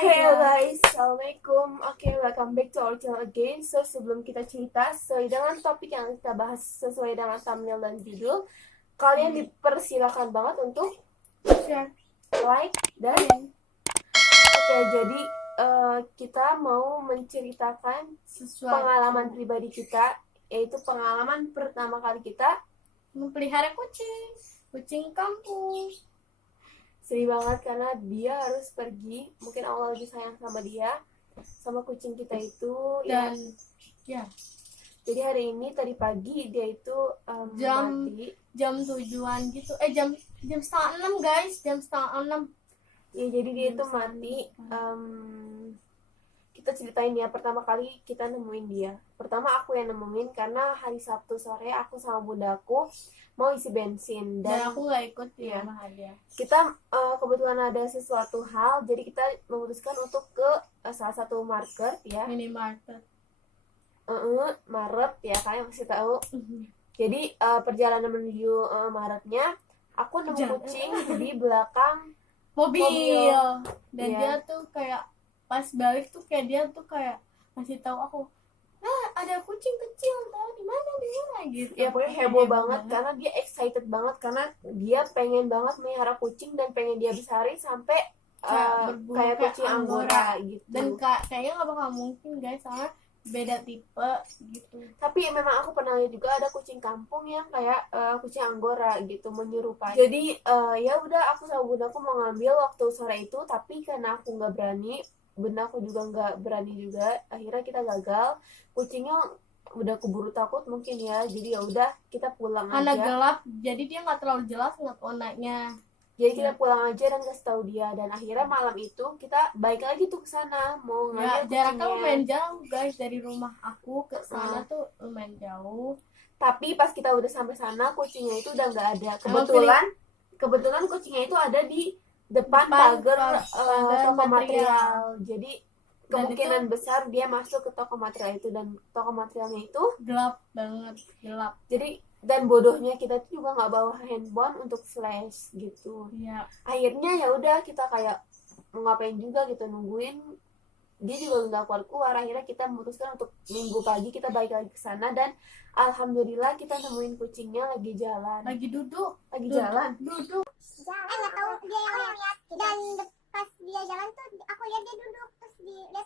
Hey guys, assalamualaikum. Welcome back to our channel again. So sebelum kita cerita sesuai dengan topik yang kita bahas sesuai dengan thumbnail dan judul, kalian dipersilakan banget untuk share, like, dan jadi kita mau menceritakan pengalaman pribadi kita, yaitu pengalaman pertama kali kita memelihara kucing kampung. Sedih banget karena dia harus pergi. Mungkin Allah lagi sayang sama dia, sama kucing kita itu. Dan jadi hari ini tadi pagi dia itu mati. Jam 7-an gitu. Jam 5:30 guys, jam 5:30. Ya jadi dia itu mati. Kita ceritain ya, pertama kali kita nemuin dia. Pertama aku yang nemuin karena hari Sabtu sore aku sama bundaku mau isi bensin dan aku gak ikut di rumah dia. Kita kebetulan ada sesuatu hal, jadi kita memutuskan untuk ke salah satu market ya, minimarket. Maret ya, kalian masih tahu. Jadi perjalanan menuju Maretnya aku nemu kucing di belakang mobil. Dan dia tuh kayak pas balik tuh kayak dia tuh kayak masih tahu aku, ada kucing kecil tahu di mana gitu. Ya pokoknya heboh banget karena dia excited banget karena dia pengen banget melihara kucing dan pengen dia besarin sampai kayak kucing Anggora gitu. Dan kayaknya nggak bakal mungkin guys, soalnya beda tipe gitu. Tapi memang aku pernah lihat juga ada kucing kampung yang kayak kucing Anggora gitu, menyerupai. Jadi ya udah, aku sama bundaku mau ngambil waktu sore itu, tapi karena aku nggak berani, bunda aku juga nggak berani juga, akhirnya kita gagal. Kucingnya udah keburu takut mungkin ya, jadi ya udah kita pulang karena aja. Gelap, jadi dia nggak terlalu jelas ngeliat warnanya. Jadi kita pulang aja dan kasih tahu dia, dan akhirnya malam itu kita balik lagi tuh ke sana mau ngambil jaraknya lumayan jauh guys, dari rumah aku ke sana tuh lumayan jauh. Tapi pas kita udah sampai sana kucingnya itu udah nggak ada. Kebetulan kucingnya itu ada di depan pagar toko material. Jadi kemungkinan besar dia masuk ke toko material itu, dan toko materialnya itu gelap banget, gelap. Jadi dan bodohnya kita tuh juga nggak bawa handphone untuk flash gitu. Akhirnya ya udah, kita kayak mau ngapain juga gitu, nungguin dia juga nggak keluar. Akhirnya kita memutuskan untuk minggu pagi kita balik lagi ke sana, dan alhamdulillah kita nemuin kucingnya lagi jalan, lagi duduk jalan. Nggak tahu dia yang lihat, dan pas dia jalan tuh aku lihat dia duduk, terus dia lihat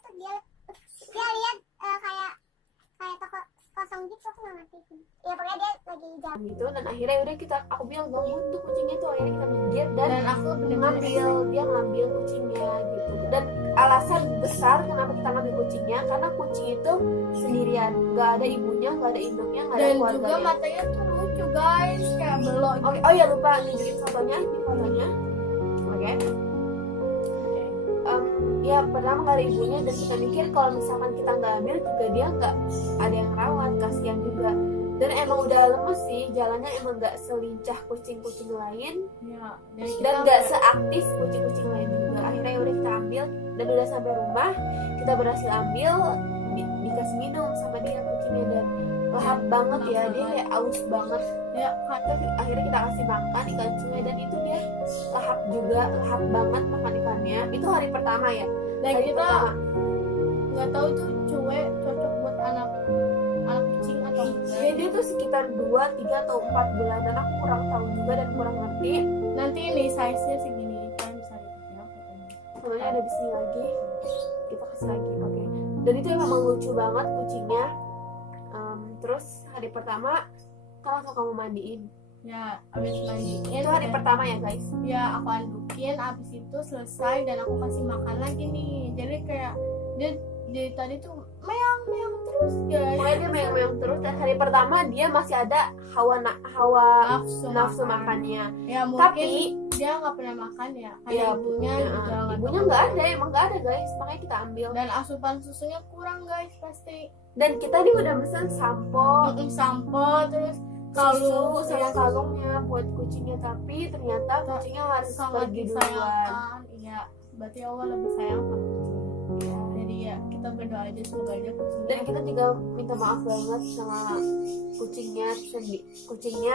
kayak toko kosong gitu, aku nggak ngerti. Ya pokoknya dia lagi jalan gitu, dan akhirnya udah aku bilang bangun tuh kucingnya tuh. Akhirnya kita minggir dan aku dia ngambil kucingnya gitu. Dan alasan besar kenapa kita ngambil kucingnya karena kucing itu sendirian, nggak ada ibunya, nggak ada induknya, nggak ada keluarganya. Dan juga matanya tuh lucu guys, kayak belok gitu. Oh ya, lupa nunjukin fotonya, oke. Ya pertama nggak ada ibunya, dan kita mikir kalau misalkan kita nggak ambil juga dia nggak ada yang rawat, kasihan juga. Dan emang udah lemes sih, jalannya emang nggak selincah kucing-kucing lain dan nggak seaktif kucing-kucing lain juga. Akhirnya udah kita ambil, dan udah sampai rumah kita berhasil ambil, dikasih minum sama dia kucingnya, dan lahap banget ya, dia kayak aus banget ya. Akhirnya kita kasih makan ikannya, dan itu dia lahap banget makan ikannya. Itu hari pertama ya, dan kita nggak tahu itu cocok buat anak kucing atau enggak. Ya, dia tuh sekitar 2, 3 atau 4 bulan, dan aku kurang tahu juga dan kurang ngerti. Nanti ini size-nya segini, kalian bisa lihat fotonya ada di sini lagi, kita kasih lagi. Oke. Dan itu memang lucu banget kucingnya. Terus hari pertama langsung kamu mandiin. Ya, abis mandiin itu hari pertama ya guys. Ya, aku andukin, abis itu selesai dan aku kasih makan lagi nih. Jadi kayak dia dari tadi tuh meong terus guys. Pokoknya dia meong terus, dan hari pertama dia masih ada hawa nafsu makannya. Ya, mungkin tapi dia nggak pernah makan ya, kayak ibunya nggak ada, emang nggak ada guys, makanya kita ambil. Dan asupan susunya kurang guys pasti. Dan kita nih udah pesan sampo terus kalungnya buat kucingnya, tapi ternyata kucingnya harus pergi duluan. Iya, berarti Allah lebih sayang sama kucingnya. Jadi ya ya kita berdoa aja semoga aja Dan kucingnya kita juga minta maaf banget sama kucingnya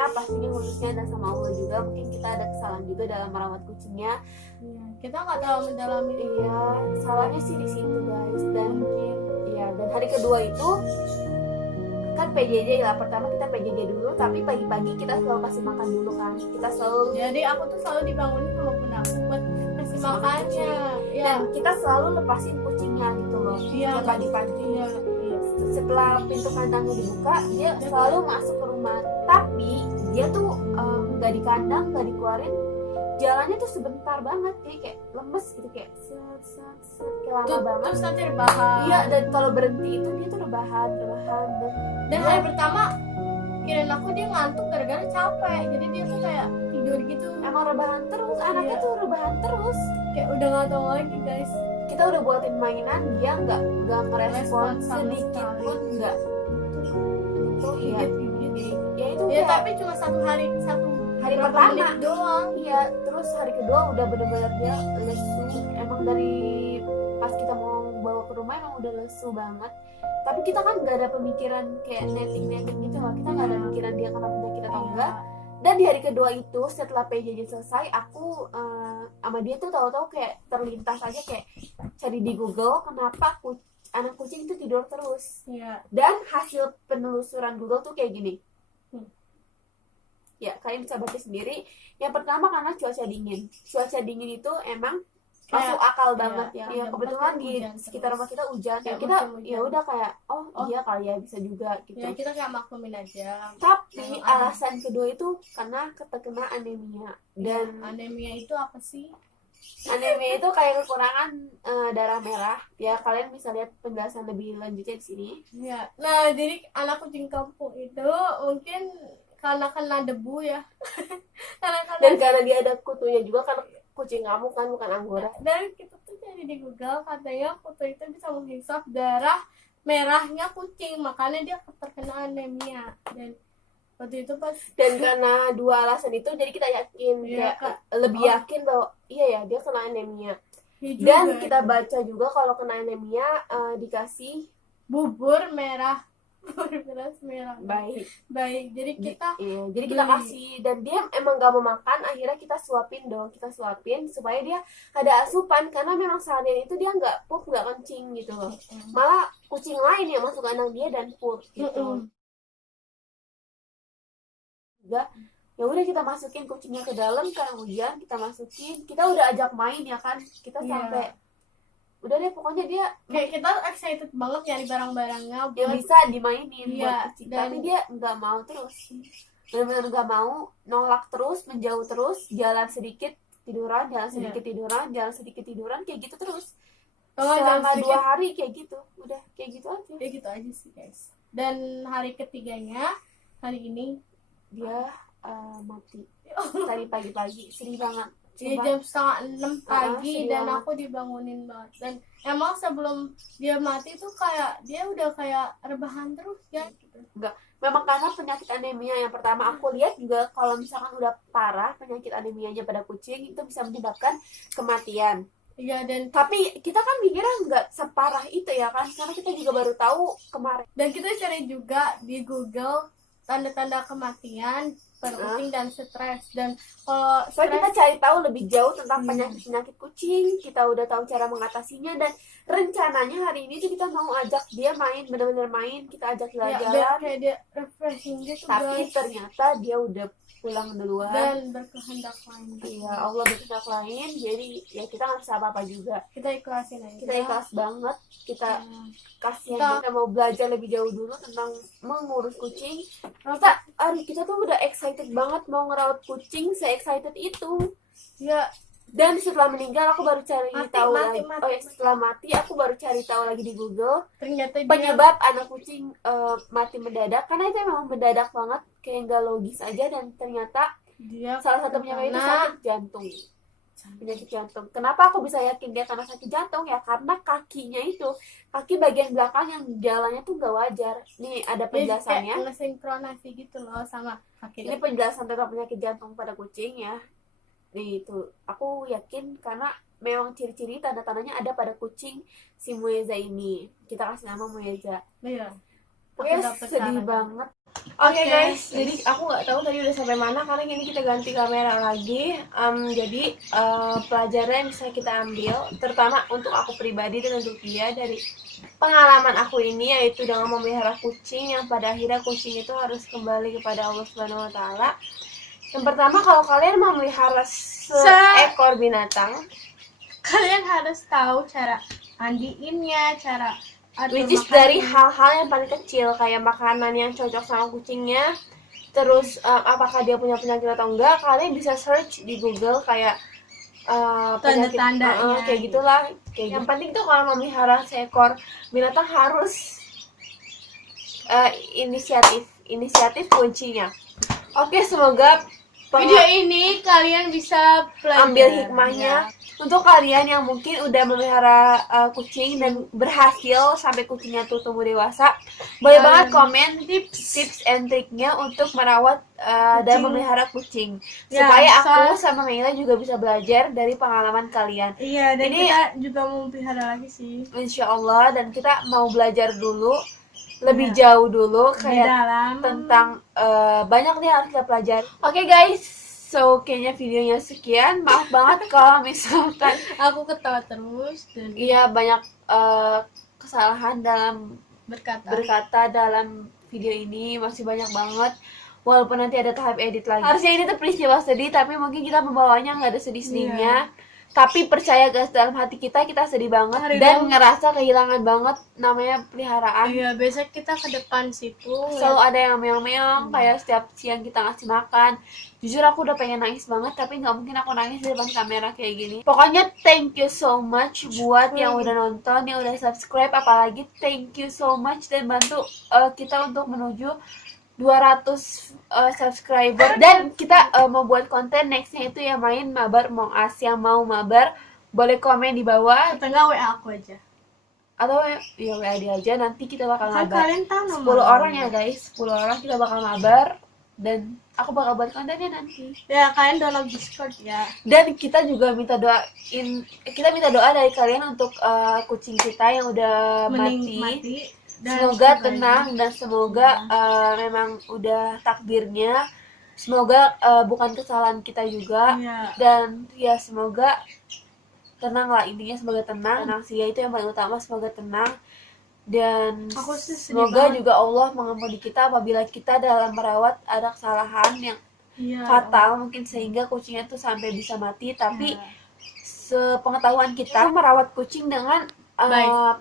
pastinya khususnya, dan sama Allah juga. Mungkin kita ada kesalahan juga dalam merawat kucingnya. ya, kita nggak terlalu mendalami Iya, salahnya sih di situ guys. Dan mungkin iya, dan hari kedua itu kan PJJ lah. Pertama kita PJJ dulu, tapi pagi-pagi kita selalu kasih makan dulu kan. Kita selalu jadi aku tuh selalu dibangunin sama bunda aku buat kasih makannya ya dan kita selalu lepasin kucingnya gitu loh. Iya. Setiap pagi-pagi. iya Setelah pintu kandangnya dibuka, dia selalu masuk ke rumah. Tapi dia tuh nggak di kandang, nggak dikeluarin. Jalannya tuh sebentar banget, kayak lemes gitu, kayak kayak lama tuh banget. terus nanti rebahan Iya, dan kalau berhenti itu dia tuh rebahan dan hari pertama kirain aku dia ngantuk gara-gara capek jadi dia tuh kayak tidur gitu emang rebahan terus, anaknya Iya. tuh rebahan terus. kayak udah nggak tahu lagi guys Kita udah buatin mainan, dia nggak ngerespon Respon sama sedikit sekali. pun nggak. Itu iya, gigit ya itu ya kayak tapi cuma satu hari hari berapa pertama menit doang iya. Terus hari kedua udah bener-bener dia lesu. Emang dari pas kita mau bawa ke rumah emang udah lesu banget. Tapi kita kan nggak ada pemikiran kayak netting gitu loh. Kita nggak ada pikiran dia kena penyakit atau enggak. Dan di hari kedua itu setelah PJJ selesai, aku sama dia tuh tahu-tahu kayak terlintas aja, kayak cari di Google kenapa anak kucing itu tidur terus. iya Dan hasil penelusuran Google tuh kayak gini. Hmm. Ya, kalian bisa baca sendiri. Yang pertama karena cuaca dingin. Cuaca dingin itu emang masuk akal banget ya. Ya, kebetulan di sekitar rumah kita hujan. Ya, Kayak kita musim hujan. ya udah kayak Oh. iya kali ya, bisa juga gitu. ya kita kayak maklumin aja Tapi Memang ada. alasan kedua itu karena terkena anemia. Dan anemia itu apa sih anemia itu kayak kekurangan darah merah. Ya, kalian bisa lihat penjelasan lebih lanjutnya di sini. ya nah jadi anak kucing kampung itu mungkin karena kena debu ya Dan karena dia ada kutunya juga, karena kucing kamu kan bukan anggora. dan kita tuh jadi di Google katanya kutu itu bisa menghisap darah merahnya kucing makanya dia terkena anemia dan waktu itu pas Dan karena dua alasan itu, jadi kita yakin, Iya, kayak Kak. lebih Oh. yakin bahwa iya ya dia kena anemia. ya Dan juga kita itu. baca juga kalau kena anemia dikasih bubur merah bubur beras merah baik. baik jadi kita Iya, jadi kita beli. kasih, dan dia emang gak mau makan. Akhirnya kita suapin supaya dia ada asupan, karena memang seharian itu dia nggak pup, nggak kencing gitu loh. Malah kucing lain yang masuk kandang dia dan pup gitu. Juga ya udah kita masukin kucingnya ke dalam karena hujan, kita masukin, kita udah ajak main ya kan, kita Iya. sampai udah deh pokoknya dia kayak kita excited banget nyari barang-barangnya yang buat bisa dimainin Iya, buat kucing, dan- tapi dia nggak mau terus, benar-benar nggak mau, nolak terus, menjauh terus, jalan sedikit tiduran, jalan sedikit tiduran, jalan sedikit tiduran, kayak gitu terus kalau selama jalan 2 sedikit hari kayak gitu, udah kayak gitu aja. ya gitu aja sih guys dan hari ketiganya hari ini Dia mati tadi pagi-pagi, sedih banget. di Sumpah. jam 5:30 pagi sedih dan banget. aku dibangunin banget dan emang sebelum dia mati tuh kayak dia udah kayak rebahan terus ya gitu. Memang karena penyakit anemia yang pertama aku lihat juga, kalau misalkan udah parah penyakit anemianya pada kucing itu bisa menyebabkan kematian. Iya dan Tapi kita kan mikirnya nggak separah itu ya kan, karena kita juga baru tahu kemarin. kita cari juga di Google tanda-tanda kematian penting dan stres dan kalau Soalnya kita stres cari tahu lebih jauh tentang penyakit-penyakit kucing, kita udah tahu cara mengatasinya, dan rencananya hari ini tuh kita mau ajak dia main, benar-benar main, kita ajak ya, biar jalan-jalan. kayak dia refreshing gitu Tapi guys ternyata dia udah pulang duluan. dan berkehendak lain Iya, Allah berkehendak lain, jadi ya kita nggak bisa apa-apa juga. kita ikhlasin aja Kita ikhlas banget, kita Ya. kasihan, Kita- kita mau belajar lebih jauh dulu tentang mengurus kucing. Kita tuh udah excited banget mau ngerawat kucing, se-excited itu. ya Dan setelah meninggal aku baru cari Mati, tahu mati, lagi. mati. Oh ya, setelah mati aku baru cari tahu lagi di Google ternyata dia penyebab anak kucing mati mendadak, karena itu memang mendadak banget, kayak nggak logis aja. Dan ternyata salah satu penyebab itu karena- sakit jantung. Penyakit jantung. Kenapa aku bisa yakin dia karena sakit jantung ya? Karena kakinya itu, kaki bagian belakang yang jalannya tuh nggak wajar. Nih ada penjelasannya. nggak sinkronasi gitu loh sama kaki Ini penjelasan tentang penyakit jantung pada kucing ya. Itu aku yakin karena memang ciri-ciri tanda-tandanya ada pada kucing si Mueza ini. Kita kasih nama Mueza. Iya. Oke, Aku dapet sedih saran. banget. Oke guys, jadi aku nggak tahu tadi udah sampai mana karena ini kita ganti kamera lagi. Jadi pelajaran yang bisa kita ambil, terutama untuk aku pribadi dan untuk dia dari pengalaman aku ini, yaitu dengan memelihara kucing yang pada akhirnya kucing itu harus kembali kepada Allah Subhanahu Wa Taala. Yang pertama, kalau kalian mau melihara seekor binatang, Kalian harus tahu cara mandiinnya, cara atur which is makannya. dari hal-hal yang paling kecil kayak makanan yang cocok sama kucingnya, terus apakah dia punya penyakit atau enggak, kalian bisa search di Google kayak penyakit, Tanda-tandanya. kayak gitulah. Yang penting tuh kalau memelihara seekor binatang harus inisiatif kuncinya. Oke, semoga Video ini kalian bisa belajar. ambil hikmahnya. Untuk kalian yang mungkin udah memelihara kucing dan berhasil sampai kucingnya tuh tumbuh dewasa, boleh banget komen tips and triknya untuk merawat dan Kucing. memelihara kucing, Ya, supaya aku sama Meila juga bisa belajar dari pengalaman kalian. Iya, dan Ini- kita juga mau pelihara lagi sih. Insya Allah, dan kita mau belajar dulu lebih jauh dulu Di kayak dalam tentang banyak nih harus kita pelajari. Oke guys, so kayaknya videonya sekian. Maaf banget kalau misalkan aku ketawa terus dan iya banyak kesalahan dalam berkata dalam video ini, masih banyak banget. Walaupun nanti ada tahap edit lagi. Harusnya ini tuh peristiwa sedih, tapi mungkin kita membawanya nggak ada sedih-sedihnya. Tapi percaya guys, dalam hati kita sedih banget Hari dan dong. ngerasa kehilangan banget namanya peliharaan. Iya, besok kita ke depan situ. Selalu ada yang meong-meong, kayak setiap siang kita ngasih makan. Jujur aku udah pengen nangis banget, tapi nggak mungkin aku nangis di depan kamera kayak gini. Pokoknya thank you so much buat yang udah nonton, yang udah subscribe, apalagi thank you so much dan bantu kita untuk menuju 200 subscriber. Dan kita mau buat konten nextnya itu ya main mabar Among Us. Yang mau mabar boleh komen di bawah Atau enggak WA aku aja. atau ya WA dia aja, nanti kita bakal Kan mabar. kalian tahu 10 orang ya guys, 10 orang kita bakal mabar dan aku bakal buat kontennya nanti. Ya, kalian download Discord ya. Dan kita juga minta doa dari kalian untuk kucing kita yang udah mati. Dan Semoga tenang dan semoga memang udah takdirnya. Semoga bukan kesalahan kita juga. Iya. Dan ya semoga tenang lah, intinya semoga tenang sih, ya itu yang paling utama, semoga tenang. Dan Aku sih sedih semoga banget. juga Allah mengampuni kita apabila kita dalam merawat ada kesalahan yang Iya. fatal mungkin sehingga kucingnya tuh sampai bisa mati. Tapi Iya. sepengetahuan kita merawat kucing dengan Baik.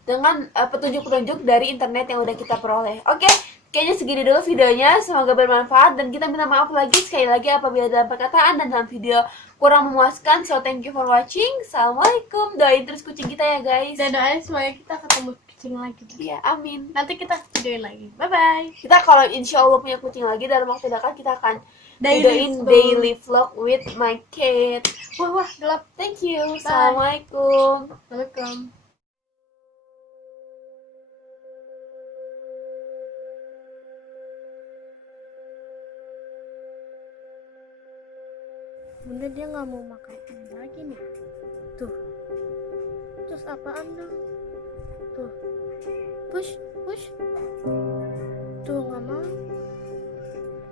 dengan petunjuk-petunjuk dari internet yang udah kita peroleh. Oke, kayaknya segini dulu videonya. Semoga bermanfaat dan kita minta maaf lagi sekali lagi apabila dalam perkataan dan dalam video kurang memuaskan. So thank you for watching. Assalamualaikum. Doain terus kucing kita ya guys. Dan doain semoga kita ketemu kucing lagi. Ya, amin. Nanti kita videoin lagi. Bye bye. Kita kalau insya Allah punya kucing lagi dalam waktu dekat, kita akan Daily videoin vlog. daily vlog with my cat. Wah, gelap. Thank you. Assalamualaikum. Welcome. Bunda dia nggak mau makan ini lagi nih. Tuh. Terus apaan dong? Tuh. Push. Tuh nggak mau.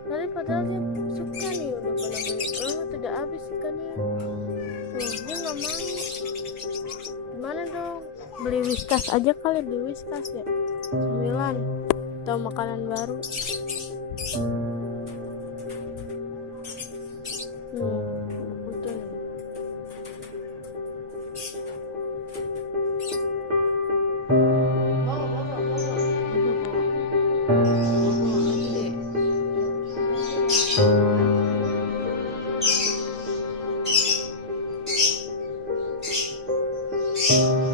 Tadi padahal dia suka nih, udah pada banyak banget, udah habis ikannya. Tuh dia nggak mau. Gimana dong? Beli Whiskas aja kali, beli Whiskas ya. 9 atau makanan baru. Betul. Thank you.